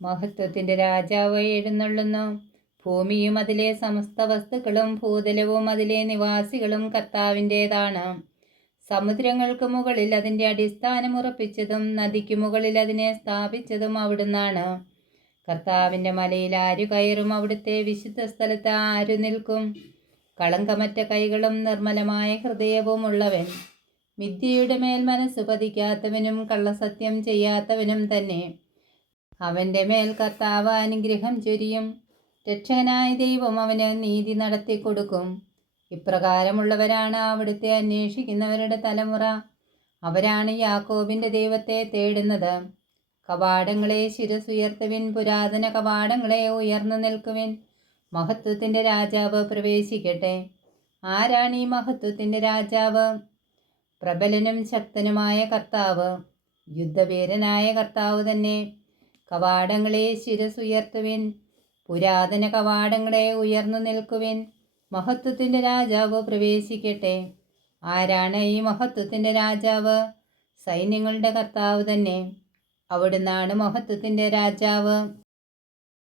മഹത്വത്തിൻ്റെ രാജാവ് എഴുന്നള്ളുന്നു. ഭൂമിയും അതിലെ സമസ്ത വസ്തുക്കളും ഭൂതലവും അതിലെ നിവാസികളും കർത്താവിൻ്റേതാണ്. സമുദ്രങ്ങൾക്ക് മുകളിൽ അതിൻ്റെ അടിസ്ഥാനം ഉറപ്പിച്ചതും നദിക്ക് മുകളിൽ അതിനെ സ്ഥാപിച്ചതും അവിടുന്നാണ്. കർത്താവിൻ്റെ മലയിൽ ആരു കയറും? അവിടുത്തെ വിശുദ്ധ സ്ഥലത്ത് ആരു നിൽക്കും? കളങ്കമറ്റ കൈകളും നിർമ്മലമായ ഹൃദയവും ഉള്ളവൻ, മിഥ്യയുടെ മേൽ മനസ്സ് പതിക്കാത്തവനും കള്ളസത്യം ചെയ്യാത്തവനും തന്നെ. അവൻ്റെ മേൽ കർത്താവ് അനുഗ്രഹം ചൊരിയും. രക്ഷകനായ ദൈവം അവന് നീതി നടത്തിക്കൊടുക്കും. ഇപ്രകാരമുള്ളവരാണ് അവിടുത്തെ അന്വേഷിക്കുന്നവരുടെ തലമുറ. അവരാണ് യാക്കോബിൻ്റെ ദൈവത്തെ തേടുന്നത്. കവാടങ്ങളെ ശിരസുയർത്തുവിൻ, പുരാതന കവാടങ്ങളെ ഉയർന്നു നിൽക്കുവിൻ. മഹത്വത്തിൻ്റെ രാജാവ് പ്രവേശിക്കട്ടെ. ആരാണ് ഈ മഹത്വത്തിൻ്റെ രാജാവ്? പ്രബലനും ശക്തനുമായ കർത്താവ്, യുദ്ധവീരനായ കർത്താവ് തന്നെ. കവാടങ്ങളെ ശിരസുയർത്തുവിൻ, പുരാതന കവാടങ്ങളെ ഉയർന്നു നിൽക്കുവിൻ. മഹത്വത്തിൻ്റെ രാജാവ് പ്രവേശിക്കട്ടെ. ആരാണ് ഈ മഹത്വത്തിൻ്റെ രാജാവ്? സൈന്യങ്ങളുടെ കർത്താവ് തന്നെ. അവിടുന്നാണ് മഹത്വത്തിൻ്റെ രാജാവ്.